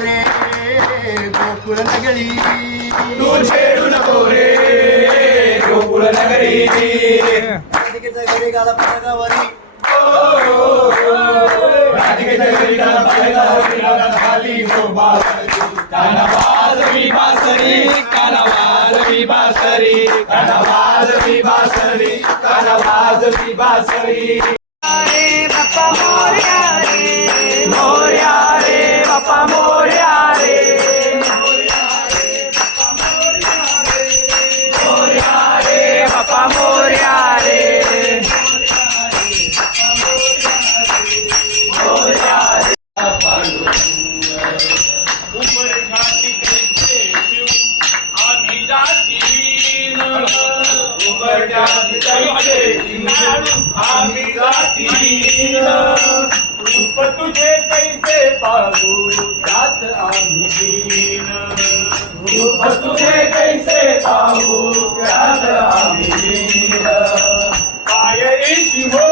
रे गोकुळ नगरी. तू छेडू नको रे गोकुळ नगरी. राधिकेच्या घरी गाला पाण्यावरी राधिकेच्या घरी गाला होती गाला खाली गोपाळाची. काना वाजवी बासरी काना वाजवी बासरी. काना वाजवी बासरी बासरी. आम्ही जातीन तुझे कैसे पाहू त्यात आम्ही दीन रूप तुझे कैसे पाहू त्यात आम्ही दीन पायरीची शिवो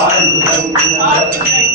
பாடுகிறோம்